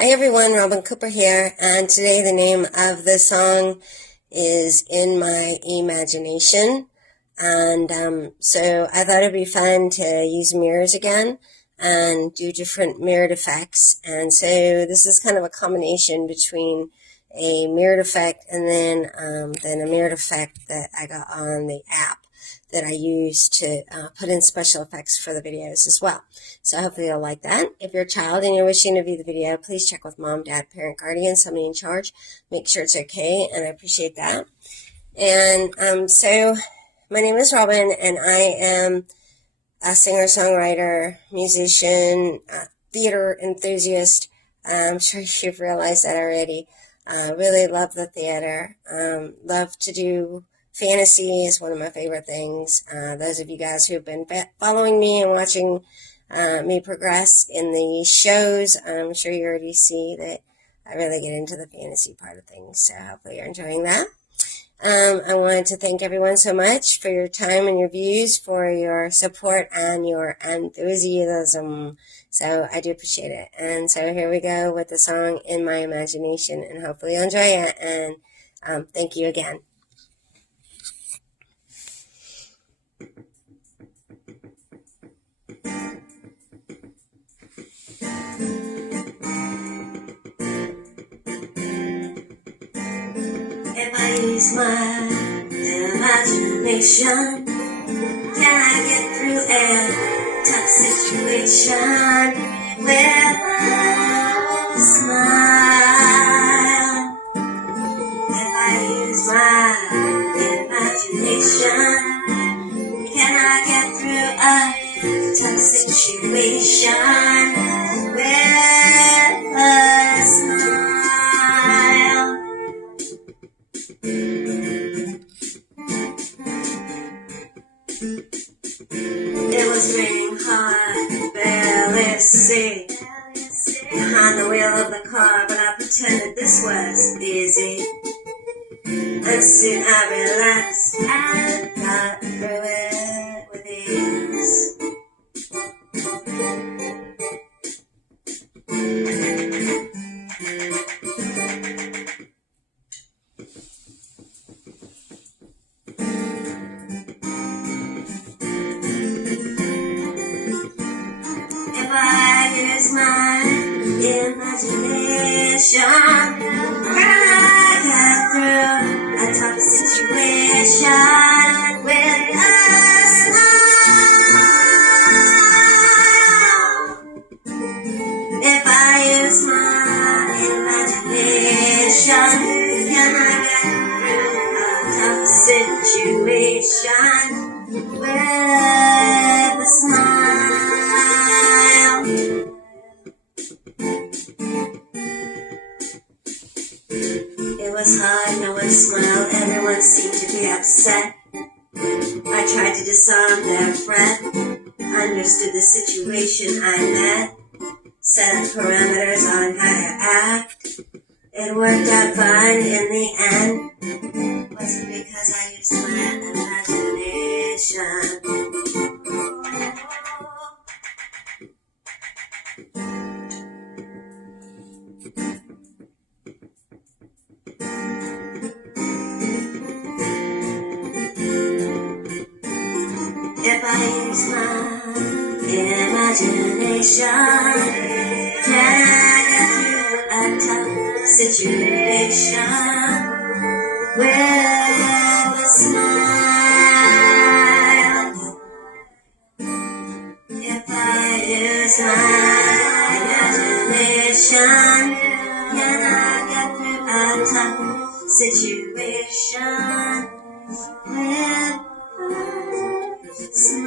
Hi everyone, Robin Cooper here, and today the name of the song is In My Imagination, and so I thought it'd be fun to use mirrors again and do different mirrored effects. And so this is kind of a combination between a mirrored effect and then a mirrored effect that I got on the app that I use to put in special effects for the videos as well. So hopefully you'll like that. If you're a child and you're wishing to view the video, please check with mom, dad, parent, guardian, somebody in charge. Make sure it's okay, and I appreciate that. And so my name is Robin, and I am a singer, songwriter, musician, theater enthusiast. I'm sure you've realized that already. Really love the theater. Love to do fantasy is one of my favorite things. Those of you guys who have been following me and watching me progress in the shows, I'm sure you already see that I really get into the fantasy part of things. So hopefully you're enjoying that. I wanted to thank everyone so much for your time and your views, for your support and your enthusiasm. So I do appreciate it. And so here we go with the song In My Imagination, and hopefully you'll enjoy it. And thank you again. If I use my imagination, can I get through a tough situation with a smile? If I use my imagination, can I get through a tough situation with a smile? It was raining hard, barely see behind the wheel of the car, but I pretended this was easy. And soon I relaxed and got through it with ease. If I use my imagination, can I get through a tough situation with a smile? If I use my imagination, can I get through a tough situation with a smile? It was hard, no one smiled, everyone seemed to be upset. I tried to disarm their fret, understood the situation I met, set up parameters on how to act. It worked out fine in the end. Wasn't because I used my imagination. If I use my imagination, can I get through a tough situation with a smile? If I use my imagination, can I get through a tough situation with a smile?